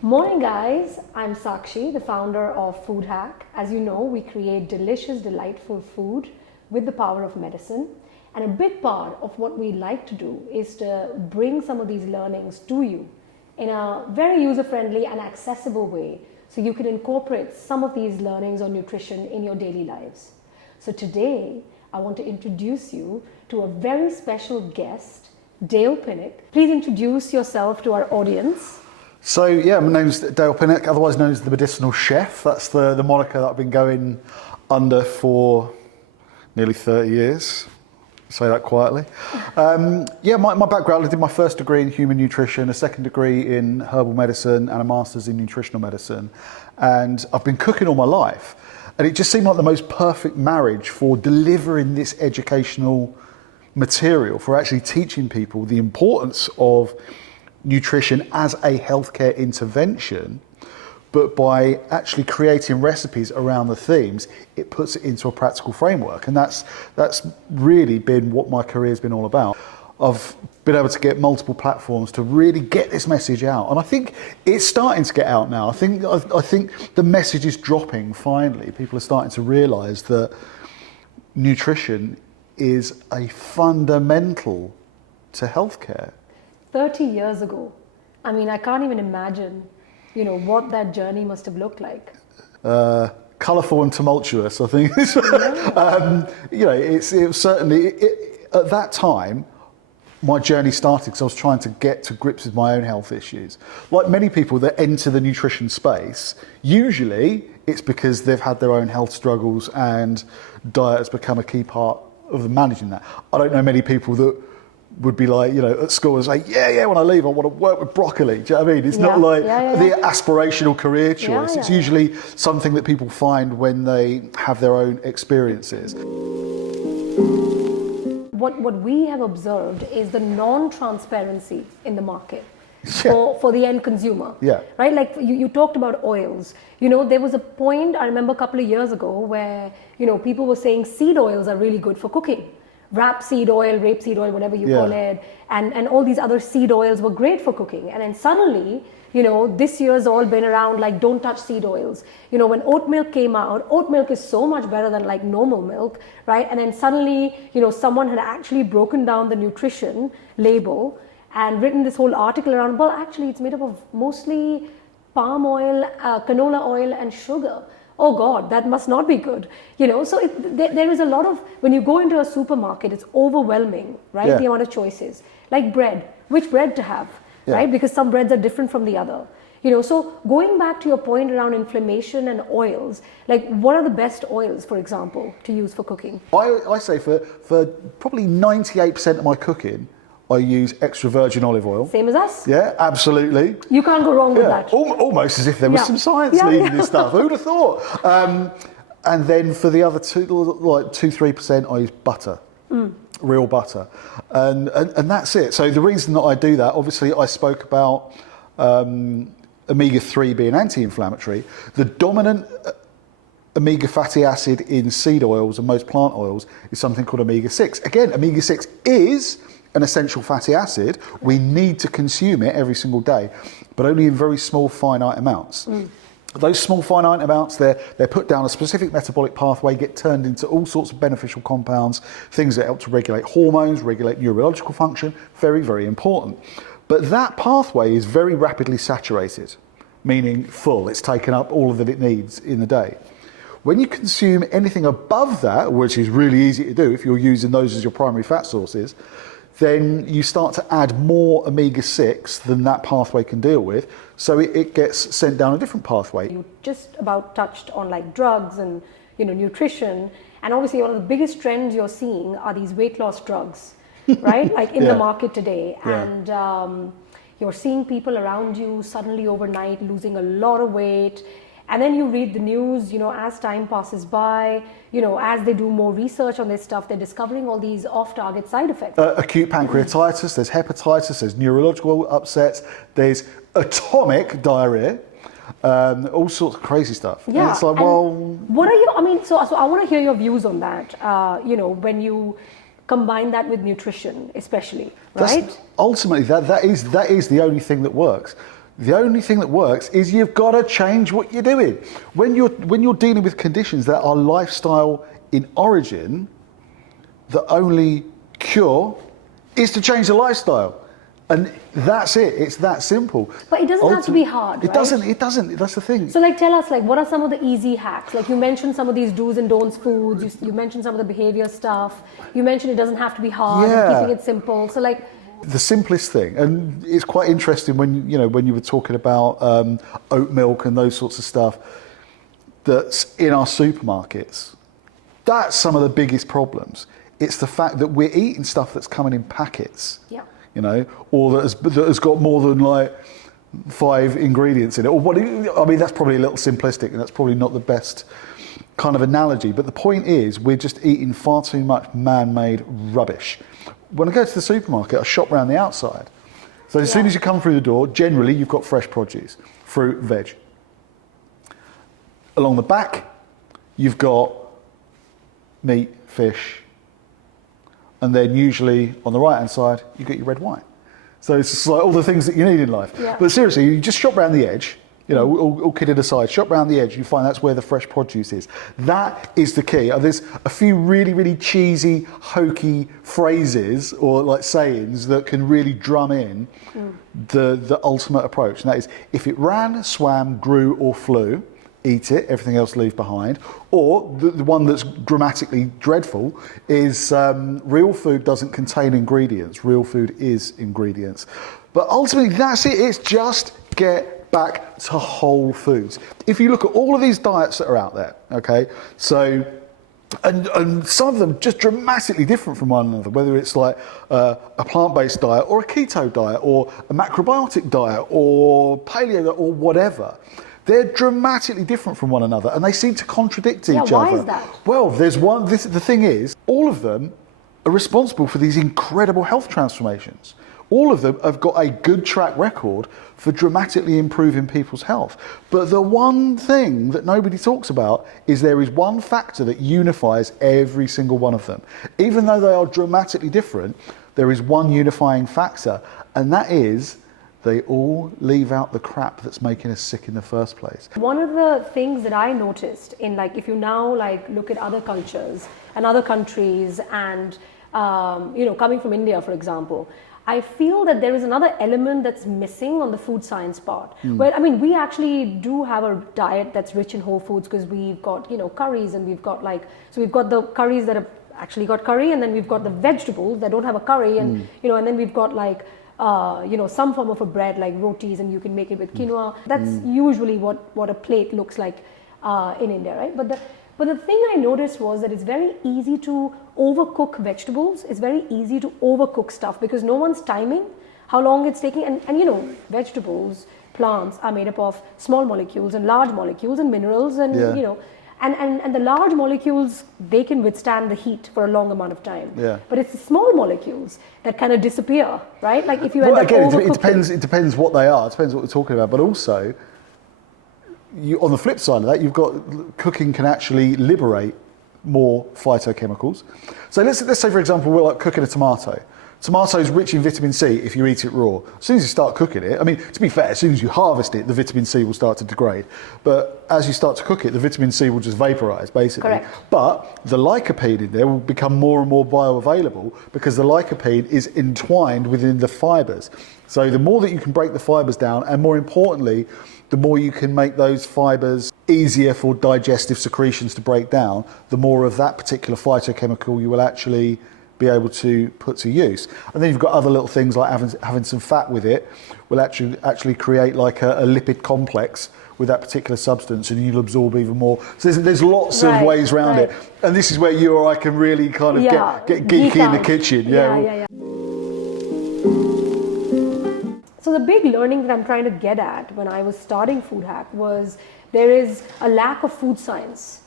Morning guys, I'm Sakshi, the founder of Food Hack. As you know, we create delicious, delightful food with the power of medicine. And a big part of what we like to do is to bring some of these learnings to you in a very user-friendly and accessible way so you can incorporate some of these learnings on nutrition in your daily lives. So today, I want to introduce you to a very special guest, Dale Pinnock. Please introduce yourself to our audience. So yeah, my name's Dale Pinnock, otherwise known as the Medicinal Chef. That's the moniker that I've been going under for nearly 30 years. Say that quietly. My background, I did my first degree in human nutrition, a second degree in herbal medicine and a master's in nutritional medicine. And I've been cooking all my life. And it just seemed like the most perfect marriage for delivering this educational material, for actually teaching people the importance of nutrition as a healthcare intervention, but by actually creating recipes around the themes, it puts it into a practical framework. And that's really been what my career's been all about. I've been able to get multiple platforms to really get this message out. And I think it's starting to get out now. I think the message is dropping finally. People are starting to realise that nutrition is a fundamental to healthcare. 30 years ago. I mean, I can't even imagine, what that journey must have looked like. Colourful and tumultuous, I think. It was certainly, at that time, my journey started because I was trying to get to grips with my own health issues. Like many people that enter the nutrition space, usually it's because they've had their own health struggles and diet has become a key part of them managing that. I don't know many people that would be like, at school and say, when I leave, I want to work with broccoli. Do you know what I mean? It's not like the aspirational career choice. It's usually something that people find when they have their own experiences. What we have observed is the non-transparency in the market for the end consumer. Yeah. Right? Like you talked about oils. There was a point, I remember a couple of years ago, where, people were saying seed oils are really good for cooking. Rapeseed oil, whatever you call it, and all these other seed oils were great for cooking. And then suddenly, this year's all been around like, don't touch seed oils. When oat milk came out, oat milk is so much better than like normal milk, right? And then suddenly, someone had actually broken down the nutrition label and written this whole article around, well, actually it's made up of mostly palm oil, canola oil and sugar. Oh God, that must not be good. So there is a lot of, when you go into a supermarket, it's overwhelming, right? Yeah. The amount of choices. Like bread, which bread to have, right? Because some breads are different from the other. So going back to your point around inflammation and oils, like what are the best oils, for example, to use for cooking? I say for probably 98% of my cooking, I use extra virgin olive oil. Same as us. Yeah, absolutely. You can't go wrong with that. Almost as if there was some science leading this stuff. Who'd have thought? And then for the other 2-3%, I use butter, real butter, and that's it. So the reason that I do that, obviously, I spoke about omega-3 being anti-inflammatory. The dominant omega fatty acid in seed oils and most plant oils is something called omega-6. Again, omega-6 is an essential fatty acid. We need to consume it every single day, but only in very small finite amounts. Those small finite amounts, they're put down a specific metabolic pathway, get turned into all sorts of beneficial compounds, things that help to regulate hormones, regulate neurological function, very, very important. But that pathway is very rapidly saturated, meaning full. It's taken up all that it needs in the day. When you consume anything above that, which is really easy to do if you're using those as your primary fat sources, then you start to add more omega-6 than that pathway can deal with, so it gets sent down a different pathway. You just about touched on like drugs and nutrition, and obviously one of the biggest trends you're seeing are these weight loss drugs, right? Like in the market today, and you're seeing people around you suddenly overnight losing a lot of weight. And then you read the news, as time passes by, as they do more research on this stuff, they're discovering all these off-target side effects. Acute pancreatitis, there's hepatitis, there's neurological upsets, there's atomic diarrhea, all sorts of crazy stuff. Yeah. And it's like, what are you, so I want to hear your views on that. When you combine that with nutrition, especially, right? Ultimately, that is the only thing that works. The only thing that works is you've got to change what you're doing. When you're dealing with conditions that are lifestyle in origin, the only cure is to change the lifestyle. And that's it. It's that simple. But it doesn't have to be hard, right? It doesn't. That's the thing. So tell us, what are some of the easy hacks? You mentioned some of these do's and don'ts foods. You mentioned some of the behavior stuff. You mentioned it doesn't have to be hard, and keeping it simple. So the simplest thing, and it's quite interesting when you were talking about oat milk and those sorts of stuff that's in our supermarkets. That's some of the biggest problems. It's the fact that we're eating stuff that's coming in packets. Yeah. Or that has got more than 5 ingredients in it. Or that's probably a little simplistic, and that's probably not the best kind of analogy. But the point is, we're just eating far too much man-made rubbish. When I go to the supermarket, I shop around the outside. So as soon as you come through the door, generally you've got fresh produce, fruit, veg. Along the back, you've got meat, fish, and then usually on the right-hand side, you get your red wine. So it's just all the things that you need in life. Yeah. But seriously, you just shop around the edge, all kidding aside, shop around the edge, you find that's where the fresh produce is. That is the key. There's a few really, really cheesy, hokey phrases or sayings that can really drum in the ultimate approach. And that is, if it ran, swam, grew, or flew, eat it, everything else leave behind. Or the one that's grammatically dreadful is real food doesn't contain ingredients, real food is ingredients. But ultimately that's it, it's just get back to whole foods. If you look at all of these diets that are out there, okay, so and some of them just dramatically different from one another, whether it's a plant-based diet or a keto diet or a macrobiotic diet or paleo diet or whatever. They're dramatically different from one another, and they seem to contradict each other. Why is that? Well, there's one. The thing is, all of them are responsible for these incredible health transformations. All of them have got a good track record for dramatically improving people's health. But the one thing that nobody talks about is there is one factor that unifies every single one of them. Even though they are dramatically different, there is one unifying factor, and that is they all leave out the crap that's making us sick in the first place. One of the things that I noticed in if you now look at other cultures and other countries and coming from India, for example, I feel that there is another element that's missing on the food science part. Where we actually do have a diet that's rich in whole foods because we've got curries, and we've got so we've got the curries that have actually got curry, and then we've got the vegetables that don't have a curry, and and then we've got some form of a bread like rotis, and you can make it with quinoa. That's usually what a plate looks like in India, right? But the thing I noticed was that it's very easy to overcook vegetables. It's very easy to overcook stuff because no one's timing how long it's taking. And vegetables, plants are made up of small molecules and large molecules and minerals, and and the large molecules, they can withstand the heat for a long amount of time. Yeah. But it's the small molecules that kind of disappear, right? If you end up overcooking. It depends what they are. It depends what we're talking about. But also, on the flip side of that, you've got cooking can actually liberate more phytochemicals. So let's say, for example, we're cooking a tomato. Tomato is rich in vitamin C if you eat it raw. As soon as you start cooking it, to be fair, as soon as you harvest it, the vitamin C will start to degrade. But as you start to cook it, the vitamin C will just vaporize, basically. Correct. But the lycopene in there will become more and more bioavailable because the lycopene is entwined within the fibers. So the more that you can break the fibers down, and more importantly, the more you can make those fibers easier for digestive secretions to break down, the more of that particular phytochemical you will actually be able to put to use. And then you've got other little things like having some fat with it will actually create a lipid complex with that particular substance, and you'll absorb even more. So there's lots of ways around it. And this is where you or I can really kind of get geeky in the kitchen. Yeah. So the big learning that I'm trying to get at when I was starting Food Hack was there is a lack of food science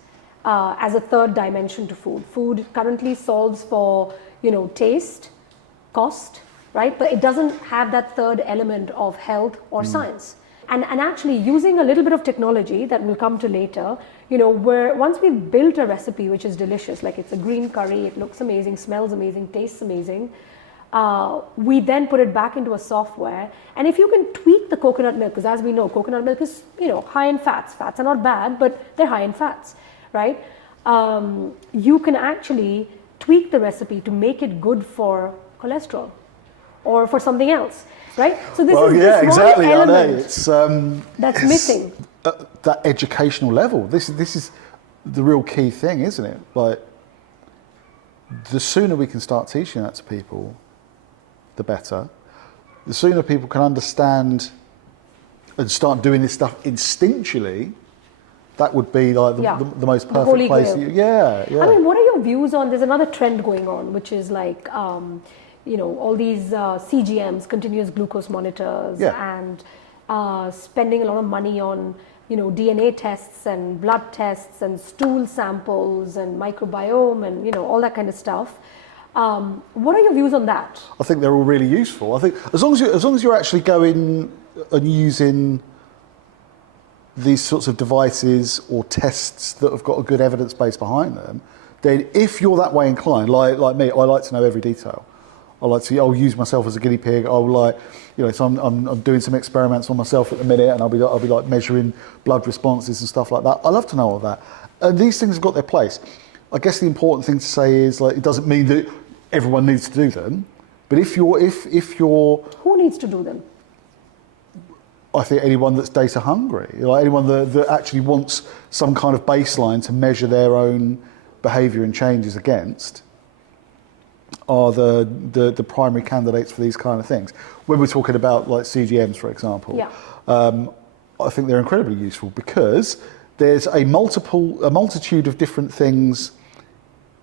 as a third dimension to food. Food currently solves for, taste, cost, right? But it doesn't have that third element of health or science. And actually using a little bit of technology that we'll come to later, where once we've built a recipe which is delicious, like it's a green curry, it looks amazing, smells amazing, tastes amazing, we then put it back into a software. And if you can tweak the coconut milk, because as we know, coconut milk is high in fats. Fats are not bad, but they're high in fats, right? You can actually tweak the recipe to make it good for cholesterol or for something else, right? So this is this one element that's missing. That educational level. This is the real key thing, isn't it? Like, the sooner we can start teaching that to people, the better. The sooner people can understand and start doing this stuff instinctually, that would be like the most perfect place. Yeah. I mean, what are your views on, there's another trend going on, which is like, all these CGMs, continuous glucose monitors, and spending a lot of money on, DNA tests and blood tests and stool samples and microbiome and, all that kind of stuff. What are your views on that? I think they're all really useful. I think as long as you're actually going and using these sorts of devices or tests that have got a good evidence base behind them, then if you're that way inclined, like me, I like to know every detail. I'll use myself as a guinea pig. So I'm doing some experiments on myself at the minute, and I'll be like measuring blood responses and stuff like that. I love to know all that. And these things have got their place. I guess the important thing to say is, like, it doesn't mean that everyone needs to do them, but if you're who needs to do them? I think anyone that's data hungry, like anyone that actually wants some kind of baseline to measure their own behaviour and changes against, are the primary candidates for these kind of things. When we're talking about like CGMs, for example, I think they're incredibly useful because there's a multitude of different things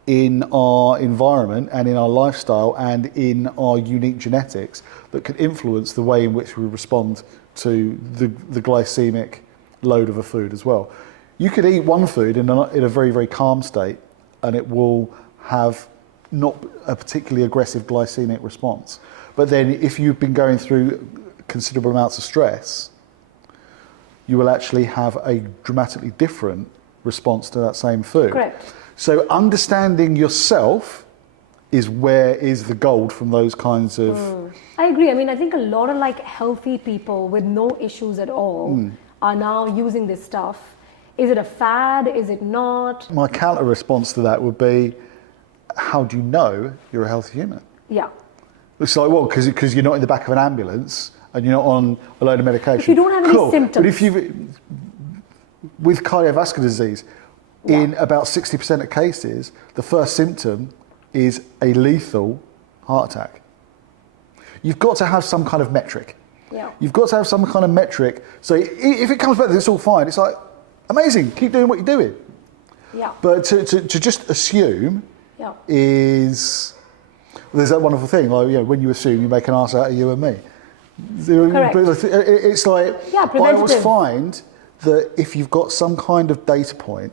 in our environment and in our lifestyle and in our unique genetics that can influence the way in which we respond to the glycemic load of a food as well. You could eat one food in a very, very calm state and it will have not a particularly aggressive glycemic response. But then if you've been going through considerable amounts of stress, you will actually have a dramatically different response to that same food. Correct. So understanding yourself is the gold from those kinds of... I agree. I mean, I think a lot of like healthy people with no issues at all are now using this stuff. Is it a fad? Is it not? My counter response to that would be, how do you know you're a healthy human? Yeah. It's like, well, because you're not in the back of an ambulance and you're not on a load of medication. If you don't have any symptoms. But with cardiovascular disease, in about 60% of cases, the first symptom is a lethal heart attack. You've got to have some kind of metric. Yeah. You've got to have some kind of metric. So if it comes back that it's all fine, it's like, amazing, keep doing what you're doing. Yeah. But to just assume is... There's that wonderful thing, like, when you assume, you make an ass out of you and me. Correct. It's like, preventative. I always find that if you've got some kind of data point,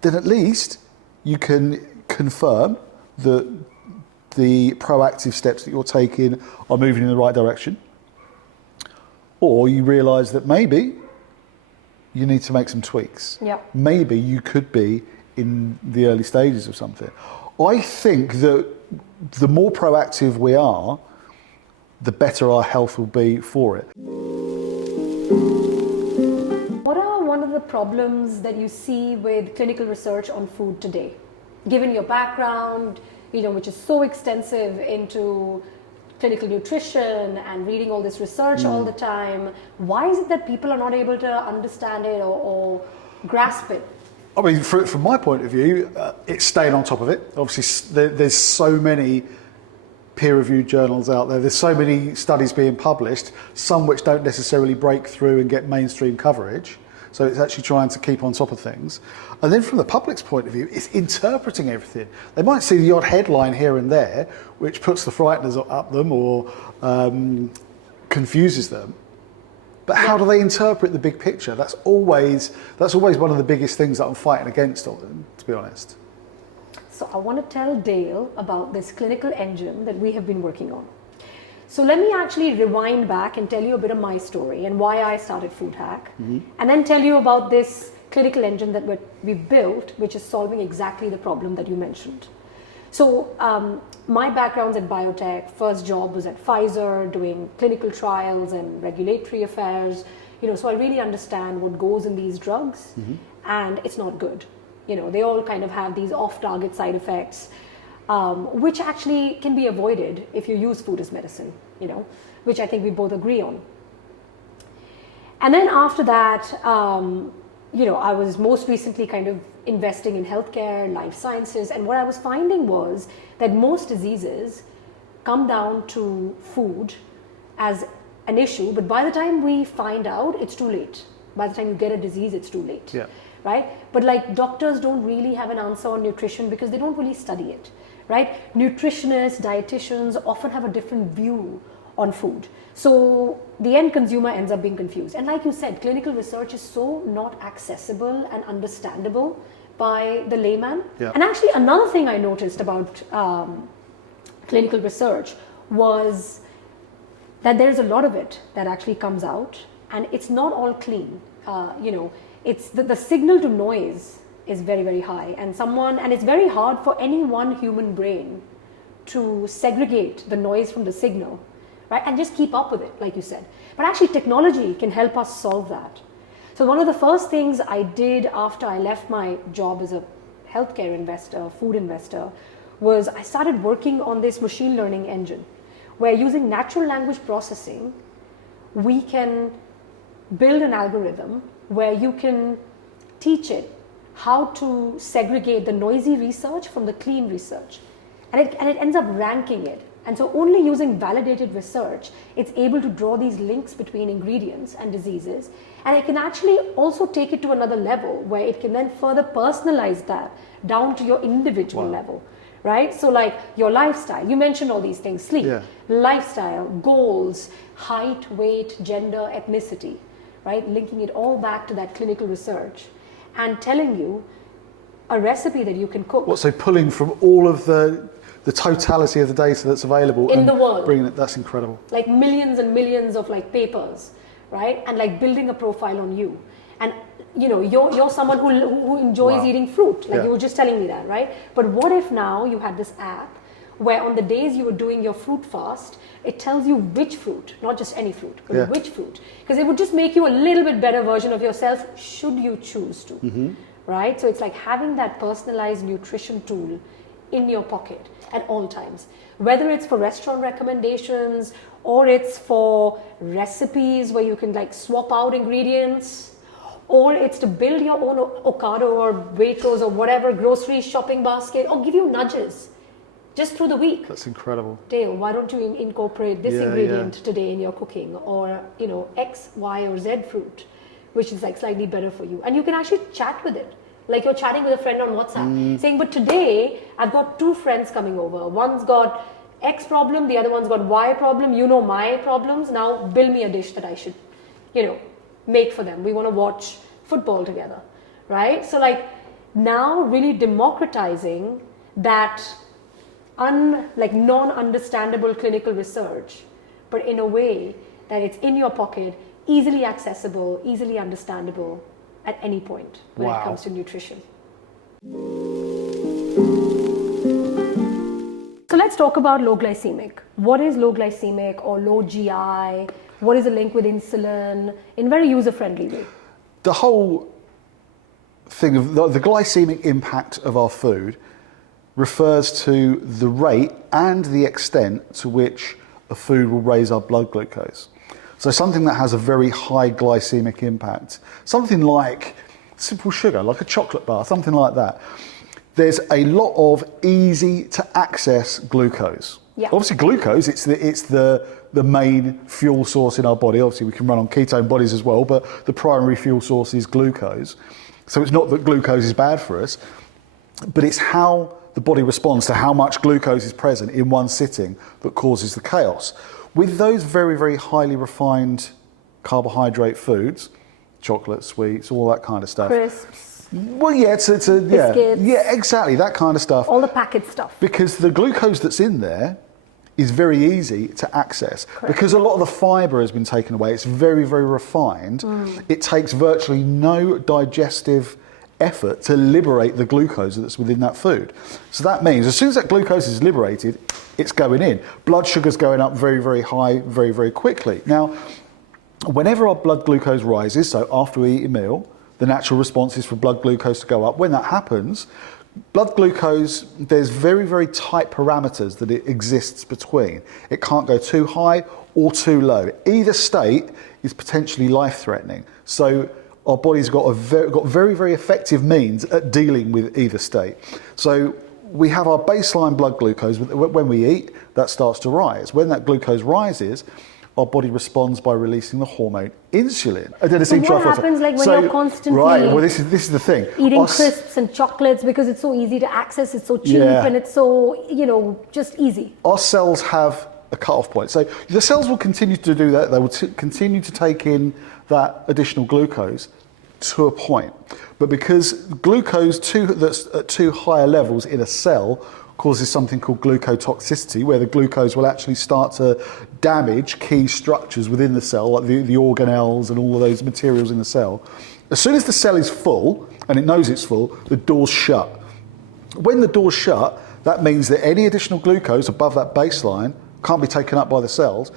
then at least you can confirm that the proactive steps that you're taking are moving in the right direction. Or you realise that maybe you need to make some tweaks. Yeah. Maybe you could be in the early stages of something. I think that the more proactive we are, the better our health will be for it. What are one of the problems that you see with clinical research on food today? Given your background, which is so extensive into clinical nutrition and reading all this research all the time, why is it that people are not able to understand it or grasp it? I mean, from my point of view, it's staying on top of it. Obviously, there's so many peer-reviewed journals out there. There's so many studies being published, some which don't necessarily break through and get mainstream coverage. So it's actually trying to keep on top of things. And then from the public's point of view, it's interpreting everything. They might see the odd headline here and there, which puts the frighteners up them or confuses them. But how do they interpret the big picture? That's always one of the biggest things that I'm fighting against on them, to be honest. So I want to tell Dale about this clinical engine that we have been working on. So let me actually rewind back and tell you a bit of my story and why I started Food Hack, and then tell you about this clinical engine that we've built, which is solving exactly the problem that you mentioned. So my background's in biotech. First job was at Pfizer doing clinical trials and regulatory affairs. So I really understand what goes in these drugs, and it's not good. They all kind of have these off-target side effects, which actually can be avoided if you use food as medicine, which I think we both agree on. And then after that, I was most recently kind of investing in healthcare, life sciences, and what I was finding was that most diseases come down to food as an issue, but by the time we find out, it's too late. By the time you get a disease, it's too late, right? But like doctors don't really have an answer on nutrition because they don't really study it, right? Nutritionists, dietitians often have a different view on food. So the end consumer ends up being confused. And like you said, clinical research is so not accessible and understandable by the layman. And actually another thing I noticed about clinical research was that there's a lot of it that actually comes out, and it's not all clean. It's the signal to noise is very, very high, and it's very hard for any one human brain to segregate the noise from the signal, right? And just keep up with it, like you said. But actually technology can help us solve that. So one of the first things I did after I left my job as a healthcare investor, food investor, was I started working on this machine learning engine, where using natural language processing, we can build an algorithm where you can teach it how to segregate the noisy research from the clean research. And it ends up ranking it. And so only using validated research, it's able to draw these links between ingredients and diseases. And it can actually also take it to another level where it can then further personalize that down to your individual level. Right? So like your lifestyle, you mentioned all these things, sleep, lifestyle, goals, height, weight, gender, ethnicity, right? Linking it all back to that clinical research and telling you a recipe that you can cook. So pulling from all of the totality of the data that's available in the world, bringing it, that's incredible. Like millions and millions of like papers, right? And like building a profile on you. And you're someone who enjoys eating fruit, like you were just telling me that, right? But what if now you had this app where on the days you were doing your fruit fast, it tells you which fruit, not just any fruit, but which fruit. Because it would just make you a little bit better version of yourself should you choose to, right? So it's like having that personalized nutrition tool in your pocket at all times, whether it's for restaurant recommendations or it's for recipes where you can like swap out ingredients, or it's to build your own Ocado or Waitrose or whatever grocery shopping basket, or give you nudges just through the week. That's incredible. Dale, why don't you incorporate this ingredient today in your cooking, or X, Y, or Z fruit, which is like slightly better for you. And you can actually chat with it. Like you're chatting with a friend on WhatsApp, saying, but today I've got 2 friends coming over. One's got X problem, the other one's got Y problem. You know my problems. Now build me a dish that I should, make for them. We want to watch football together, right? So like now really democratizing that non-understandable clinical research, but in a way that it's in your pocket, easily accessible, easily understandable at any point when it comes to nutrition. So let's talk about low glycemic. What is low glycemic or low GI? What is the link with insulin in very user-friendly way? The whole thing of the glycemic impact of our food refers to the rate and the extent to which a food will raise our blood glucose. So something that has a very high glycemic impact, something like simple sugar, like a chocolate bar, something like that. There's a lot of easy to access glucose. Obviously glucose, it's the main fuel source in our body. Obviously we can run on ketone bodies as well, but the primary fuel source is glucose. So it's not that glucose is bad for us, but it's how the body responds to how much glucose is present in one sitting that causes the chaos. With those very, very highly refined carbohydrate foods, chocolate, sweets, all that kind of stuff. Crisps. Well, biscuits. Yeah, exactly, that kind of stuff. All the packet stuff. Because the glucose that's in there is very easy to access. Correct. Because a lot of the fibre has been taken away, it's very, very refined. It takes virtually no digestive effort to liberate the glucose that's within that food. So that means as soon as that glucose is liberated, it's going in. Blood sugar's going up very, very high, very, very quickly. Now, whenever our blood glucose rises, so after we eat a meal, the natural response is for blood glucose to go up. When that happens, blood glucose, there's very, very tight parameters that it exists between. It can't go too high or too low. Either state is potentially life-threatening. So our body's got very, very effective means at dealing with either state. So we have our baseline blood glucose. When we eat, that starts to rise. When that glucose rises, our body responds by releasing the hormone insulin. So what happens like when you're constantly this is the thing. Eating crisps and chocolates because it's so easy to access, it's so cheap and it's so, just easy. Our cells have a cut-off point. So the cells will continue to do that. They will continue to take in that additional glucose to a point. But because glucose that's at too higher levels in a cell causes something called glucotoxicity, where the glucose will actually start to damage key structures within the cell, like the organelles and all of those materials in the cell. As soon as the cell is full, and it knows it's full, the door's shut. When the door's shut, that means that any additional glucose above that baseline can't be taken up by the cells.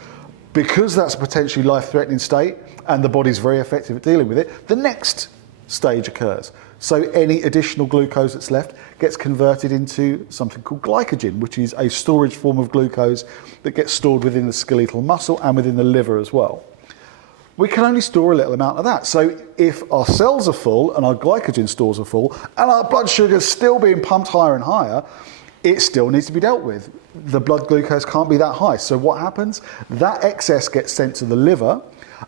Because that's a potentially life-threatening state, and the body's very effective at dealing with it, the next stage occurs. So any additional glucose that's left gets converted into something called glycogen, which is a storage form of glucose that gets stored within the skeletal muscle and within the liver as well. We can only store a little amount of that. So if our cells are full and our glycogen stores are full and our blood sugar is still being pumped higher and higher, it still needs to be dealt with. The blood glucose can't be that high. So what happens? That excess gets sent to the liver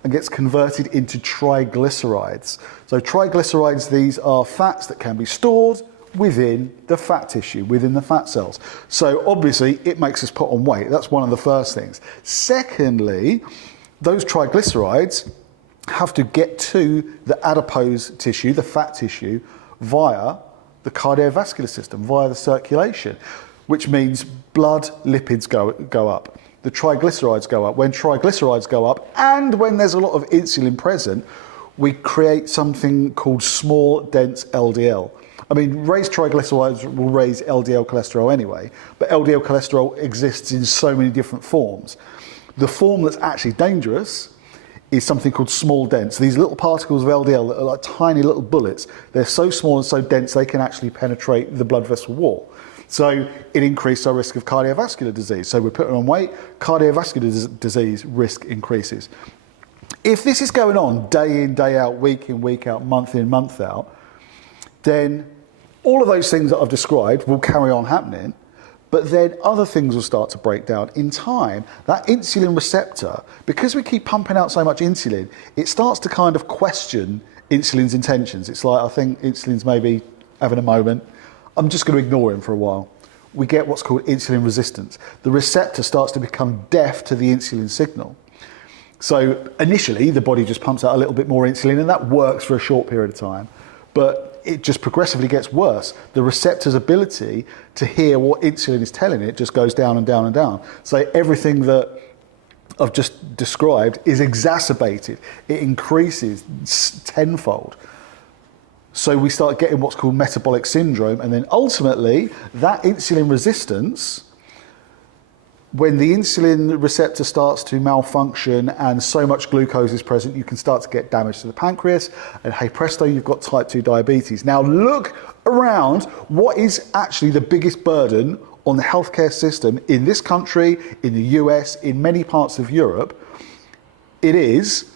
and gets converted into triglycerides. So triglycerides, these are fats that can be stored within the fat tissue, within the fat cells. So obviously it makes us put on weight. That's one of the first things. Secondly, those triglycerides have to get to the adipose tissue, the fat tissue, via the cardiovascular system, via the circulation, which means blood lipids go up. The triglycerides go up. When triglycerides go up, and when there's a lot of insulin present, we create something called small, dense LDL. I mean, raised triglycerides will raise LDL cholesterol anyway, but LDL cholesterol exists in so many different forms. The form that's actually dangerous is something called small, dense. These little particles of LDL that are like tiny little bullets. They're so small and so dense they can actually penetrate the blood vessel wall. So it increased our risk of cardiovascular disease. So we're putting on weight, cardiovascular disease risk increases. If this is going on day in, day out, week in, week out, month in, month out, then all of those things that I've described will carry on happening, but then other things will start to break down. In time, that insulin receptor, because we keep pumping out so much insulin, it starts to kind of question insulin's intentions. It's like, I think insulin's maybe having a moment. I'm just going to ignore him for a while. We get what's called insulin resistance. The receptor starts to become deaf to the insulin signal. So initially, the body just pumps out a little bit more insulin, and that works for a short period of time. But it just progressively gets worse. The receptor's ability to hear what insulin is telling it just goes down and down and down. So everything that I've just described is exacerbated. It increases tenfold. So we start getting what's called metabolic syndrome, and then ultimately that insulin resistance, when the insulin receptor starts to malfunction and so much glucose is present, you can start to get damage to the pancreas, and hey presto, you've got type 2 diabetes. Now look around, what is actually the biggest burden on the healthcare system in this country, in the US, in many parts of Europe? It is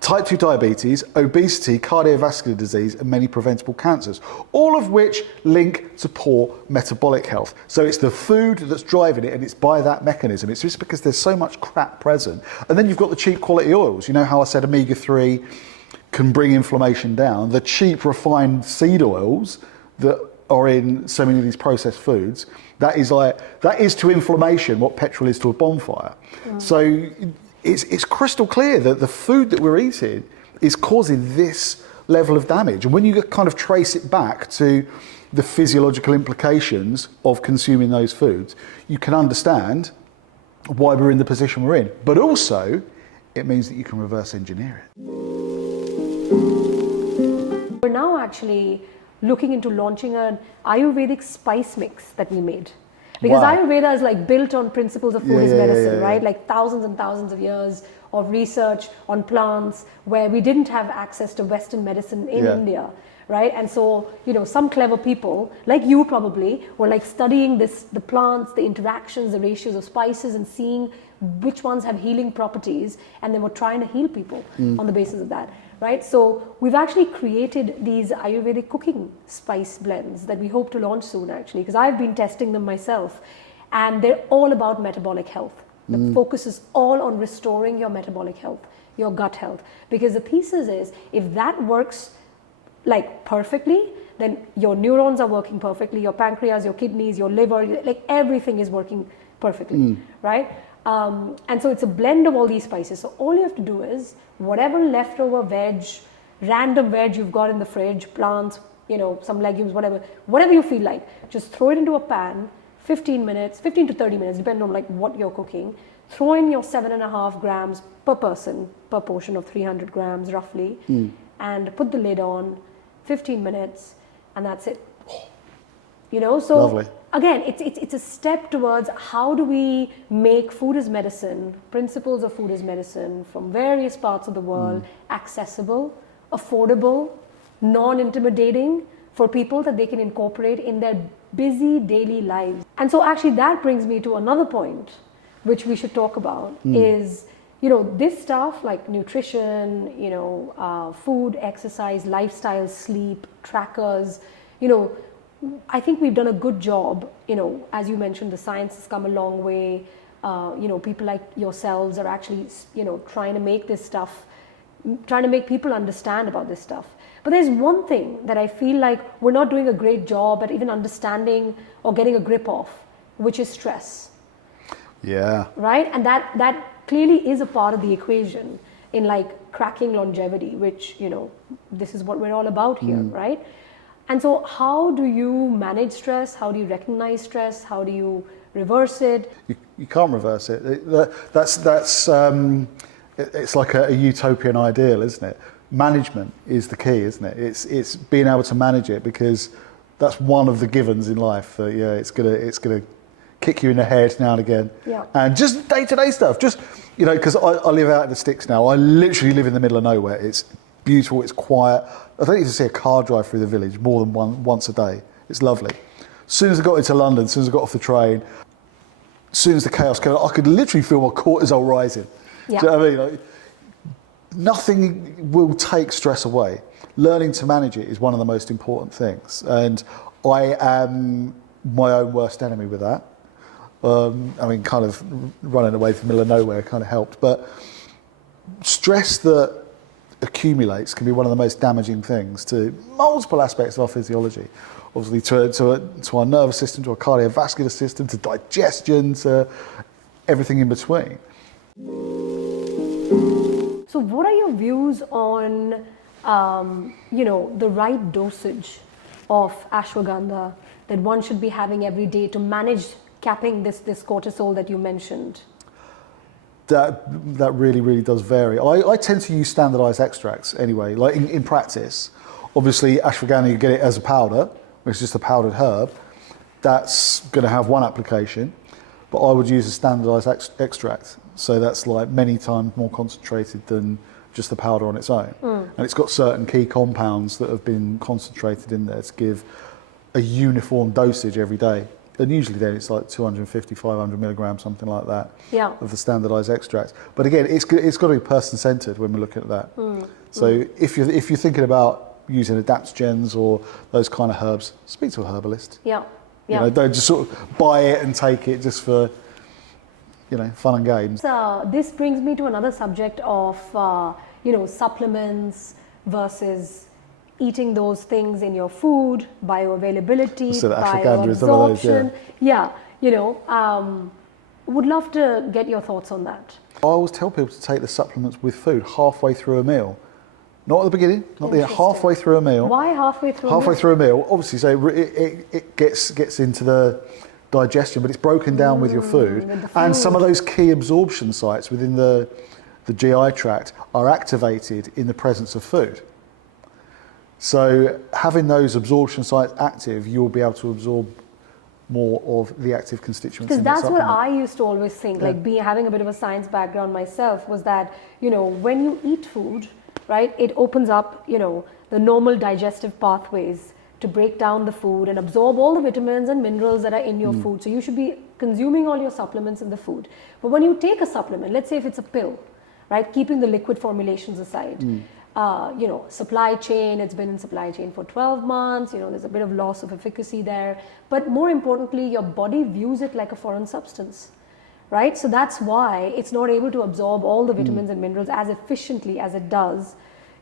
type 2 diabetes, obesity, cardiovascular disease, and many preventable cancers, all of which link to poor metabolic health. So it's the food that's driving it, and it's by that mechanism. It's just because there's so much crap present. And then you've got the cheap quality oils. You know how I said omega-3 can bring inflammation down? The cheap refined seed oils that are in so many of these processed foods, that is to inflammation what petrol is to a bonfire. Yeah. So it's crystal clear that the food that we're eating is causing this level of damage. And when you kind of trace it back to the physiological implications of consuming those foods, you can understand why we're in the position we're in. But also, it means that you can reverse engineer it. We're now actually looking into launching an Ayurvedic spice mix that we made. Because Wow. Ayurveda is like built on principles of food is medicine, right? Yeah. Like thousands and thousands of years of research on plants where we didn't have access to Western medicine in India, right? And so, some clever people, like you probably, were like studying the plants, the interactions, the ratios of spices and seeing which ones have healing properties, and they were trying to heal people on the basis of that, right? So we've actually created these Ayurvedic cooking spice blends that we hope to launch soon, actually, because I've been testing them myself, and they're all about metabolic health. The focus is all on restoring your metabolic health, your gut health, because the thesis is if that works like perfectly, then your neurons are working perfectly, your pancreas, your kidneys, your liver, like everything is working perfectly, right? And so it's a blend of all these spices. So all you have to do is whatever leftover veg, random veg you've got in the fridge, plants, some legumes, whatever you feel like, just throw it into a pan, 15 to 30 minutes, depending on like what you're cooking. Throw in your 7.5 grams per person, per portion of 300 grams roughly, and put the lid on, 15 minutes, and that's it. So Lovely. again, it's a step towards how do we make food as medicine, principles of food as medicine from various parts of the world accessible, affordable, non-intimidating for people that they can incorporate in their busy daily lives. And so actually that brings me to another point which we should talk about is, this stuff like nutrition, food, exercise, lifestyle, sleep, trackers, I think we've done a good job. As you mentioned, the science has come a long way. People like yourselves are actually, trying to make this stuff, trying to make people understand about this stuff. But there's one thing that I feel like we're not doing a great job at even understanding or getting a grip of, which is stress. Yeah. Right? And that clearly is a part of the equation in like cracking longevity, which, this is what we're all about here, right? And so how do you manage stress? How do you recognize stress? How do you reverse it? You can't reverse it. It's like a utopian ideal, isn't it? Management is the key, isn't it? It's being able to manage it, because that's one of the givens in life. That it's gonna kick you in the head now and again. Yeah. And just day-to-day stuff. Just because I live out in the sticks now. I literally live in the middle of nowhere. It's beautiful. It's quiet. I don't need to see a car drive through the village more than once a day. It's lovely. As soon as I got into London, as soon as I got off the train, as soon as the chaos came, I could literally feel my cortisol rising. Yeah. Do you know what I mean? Like, nothing will take stress away. Learning to manage it is one of the most important things. And I am my own worst enemy with that. Kind of running away from the middle of nowhere kind of helped. But stress that accumulates can be one of the most damaging things to multiple aspects of our physiology. Obviously to our nervous system, to our cardiovascular system, to digestion, to everything in between. So what are your views on, the right dosage of ashwagandha that one should be having every day to manage capping this cortisol that you mentioned? That really, really does vary. I tend to use standardized extracts anyway. Like in practice, obviously ashwagandha, you get it as a powder, which is just a powdered herb. That's going to have one application, but I would use a standardized extract. So that's like many times more concentrated than just the powder on its own. And it's got certain key compounds that have been concentrated in there to give a uniform dosage every day. And usually then it's like 250, 500 milligrams, something like that, of the standardized extracts. But again, it's got to be person-centered when we're looking at that. So if you're thinking about using adaptogens or those kind of herbs, speak to a herbalist. Don't just sort of buy it and take it just for fun and games. So this brings me to another subject of supplements versus eating those things in your food, bioavailability, So the ashwagandha is one of those, bioabsorption. Would love to get your thoughts on that. I always tell people to take the supplements with food halfway through a meal. Not at the beginning, not the halfway through a meal. Why halfway through? Halfway through a meal, obviously, so it gets into the digestion, but it's broken down with your food. And some of those key absorption sites within the GI tract are activated in the presence of food. So having those absorption sites active, you'll be able to absorb more of the active constituents. Because that's what I used to always think, like having a bit of a science background myself, was that, you know, when you eat food, right, it opens up, you know, the normal digestive pathways to break down the food and absorb all the vitamins and minerals that are in your food. So you should be consuming all your supplements in the food. But when you take a supplement, let's say if it's a pill, right, keeping the liquid formulations aside, you know, supply chain, it's been in supply chain for 12 months, you know, there's a bit of loss of efficacy there. But more importantly, your body views it like a foreign substance, right? So that's why it's not able to absorb all the vitamins and minerals as efficiently as it does,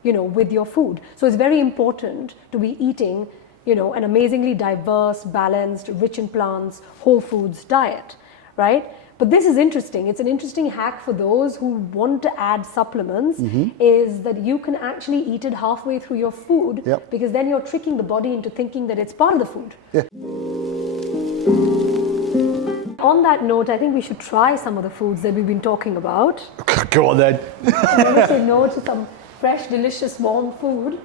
you know, with your food. So it's very important to be eating, you know, an amazingly diverse, balanced, rich in plants, whole foods diet, right? But this is interesting. It's an interesting hack for those who want to add supplements, is that you can actually eat it halfway through your food, because then you're tricking the body into thinking that it's part of the food. On that note, I think we should try some of the foods that we've been talking about. Go on then. Never say no to some fresh, delicious, warm food.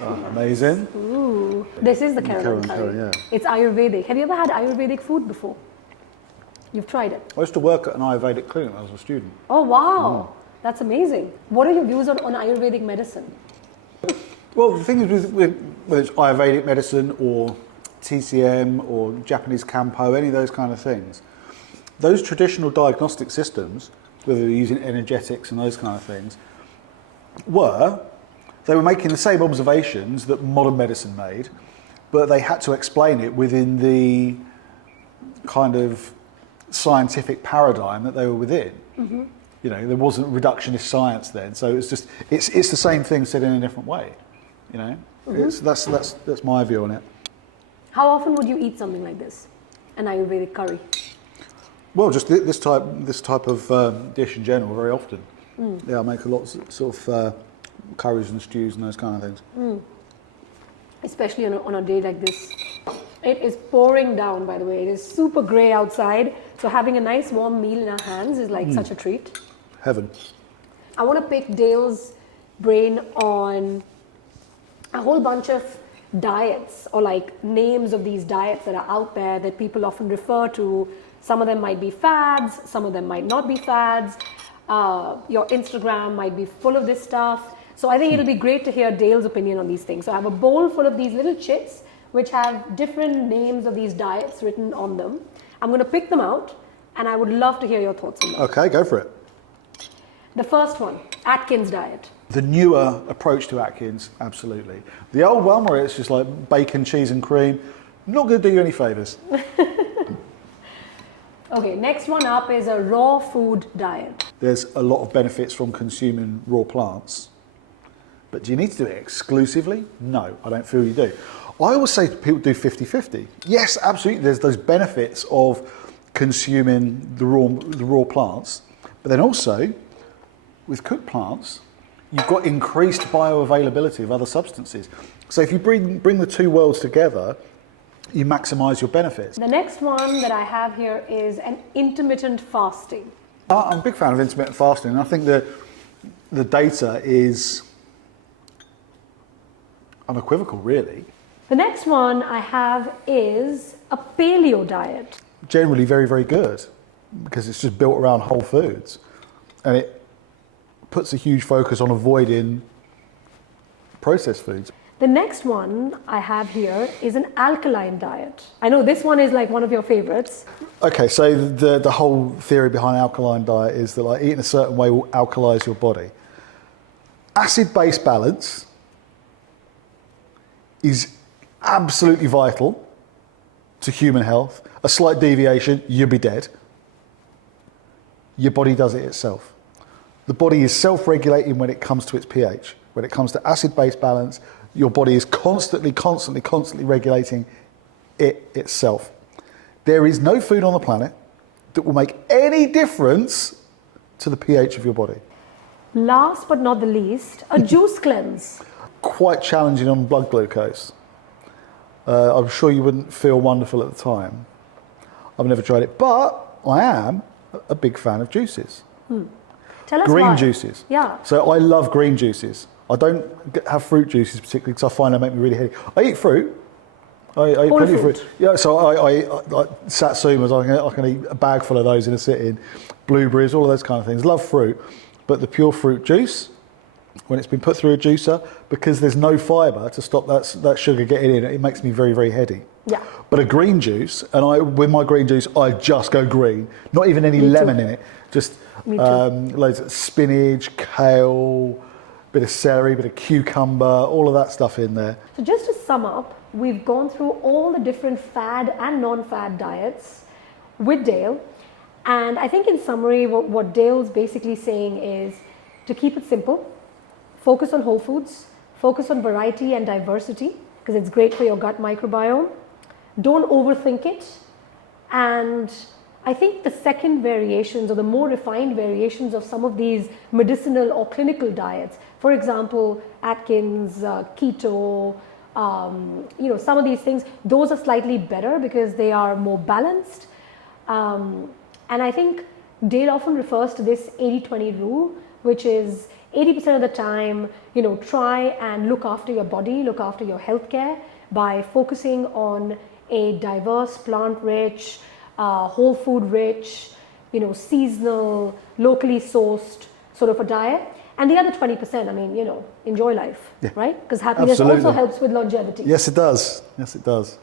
Oh, amazing. Ooh, this is the Kerala curry. It's Ayurvedic. Have you ever had Ayurvedic food before? You've tried it? I used to work at an Ayurvedic clinic when I was a student. Oh, wow. That's amazing. What are your views on Ayurvedic medicine? Well, the thing is, with whether it's Ayurvedic medicine or TCM or Japanese Kampo, any of those kind of things, those traditional diagnostic systems, whether they're using energetics and those kind of things, they were making the same observations that modern medicine made, but they had to explain it within the kind of scientific paradigm that they were within. You know, there wasn't reductionist science then, so it's just it's the same thing said in a different way. You know, that's my view on it. How often would you eat something like this, an Ayurvedic curry? Well, just this type of dish in general, very often. Yeah, I make a lot of sort of curries and stews and those kind of things. Especially on a day like this. It is pouring down, by the way. It is super grey outside, so having a nice warm meal in our hands is like such a treat. Heaven. I want to pick Dale's brain on a whole bunch of diets, or like names of these diets that are out there that people often refer to. Some of them might be fads, some of them might not be fads. Your Instagram might be full of this stuff. So I think it'll be great to hear Dale's opinion on these things. So I have a bowl full of these little chits which have different names of these diets written on them. I'm going to pick them out, and I would love to hear your thoughts on them. Okay, go for it. The first one, Atkins diet. The newer approach to Atkins, absolutely. The old one where it's just like bacon, cheese and cream, not going to do you any favours. Okay, next one up is a raw food diet. There's a lot of benefits from consuming raw plants, but do you need to do it exclusively? No, I don't feel you do. I always say people do 50-50. Yes, absolutely, there's those benefits of consuming the raw plants, but then also, with cooked plants, you've got increased bioavailability of other substances. So if you bring the two worlds together, you maximise your benefits. The next one that I have here is an intermittent fasting. I'm a big fan of intermittent fasting, and I think the data is unequivocal, really. The next one I have is a paleo diet. Generally very, very good, because it's just built around whole foods, and it puts a huge focus on avoiding processed foods. The next one I have here is an alkaline diet. I know this one is like one of your favorites. Okay, so the whole theory behind alkaline diet is that like eating a certain way will alkalise your body. Acid-base balance is absolutely vital to human health. A slight deviation, you'll be dead. Your body does it itself. The body is self-regulating when it comes to its pH. When it comes to acid-base balance, your body is constantly regulating it itself. There is no food on the planet that will make any difference to the pH of your body. Last but not the least, a juice cleanse. Quite challenging on blood glucose. I'm sure you wouldn't feel wonderful at the time. I've never tried it. But I am a big fan of juices. Tell us Green why. juices. Yeah. So I love green juices. I don't have fruit juices particularly because I find they make me really heady. I eat fruit. I eat Whole plenty of fruit. fruit. Yeah, so I satsumas, I can eat a bag full of those in a sitting. Blueberries, all of those kind of things. Love fruit. But the pure fruit juice, when it's been put through a juicer, because there's no fibre to stop that sugar getting in, it makes me very, very heady. Yeah. But a green juice, and with my green juice, I just go green. Not even any Me too. lemon in it. Just Me too. loads of spinach, kale, bit of celery, bit of cucumber, all of that stuff in there. So just to sum up, we've gone through all the different fad and non-fad diets with Dale. And I think in summary, what Dale's basically saying is to keep it simple, focus on whole foods, focus on variety and diversity, because it's great for your gut microbiome. Don't overthink it. And I think the second variations or the more refined variations of some of these medicinal or clinical diets, for example, Atkins, keto, some of these things, those are slightly better because they are more balanced. And I think Dale often refers to this 80-20 rule, which is 80% of the time, try and look after your body, look after your healthcare by focusing on a diverse, plant-rich, whole food-rich, seasonal, locally sourced sort of a diet. And the other 20%, enjoy life, right? Because happiness Absolutely. also helps with longevity. Yes, it does. Yes, it does.